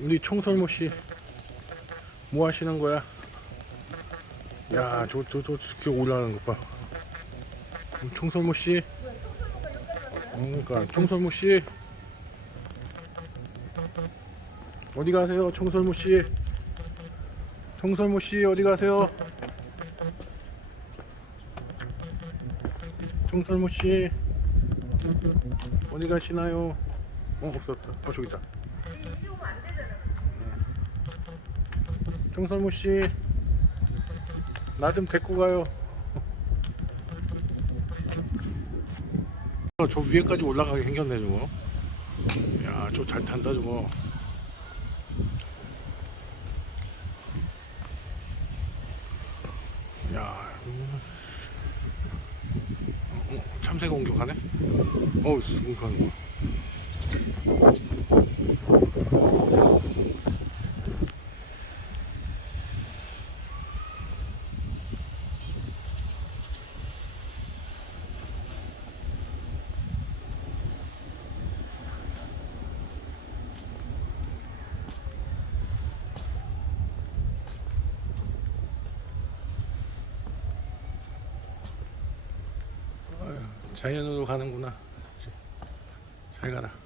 우리 총설모 씨, 뭐 하시는 거야? 야, 저, 저, 저, 저 올라가는 것 봐. 우리 총설모 씨. 어, 그러니까 총설모 씨. 어디 가세요, 총설모 씨? 총설모 씨 어디 가세요? 총설모 씨 어디 가시나요? 어 없었다. 어 저기 있다. 총설모 씨, 나 좀 데리고 가요. 어, 저 위에까지 올라가게 생겼네 저거. 야, 저 잘 탄다 저거. 야, 이거- 어, 참새 공격하네. 어우, 공격하는 거. 자연으로 가는구나. 잘 가라.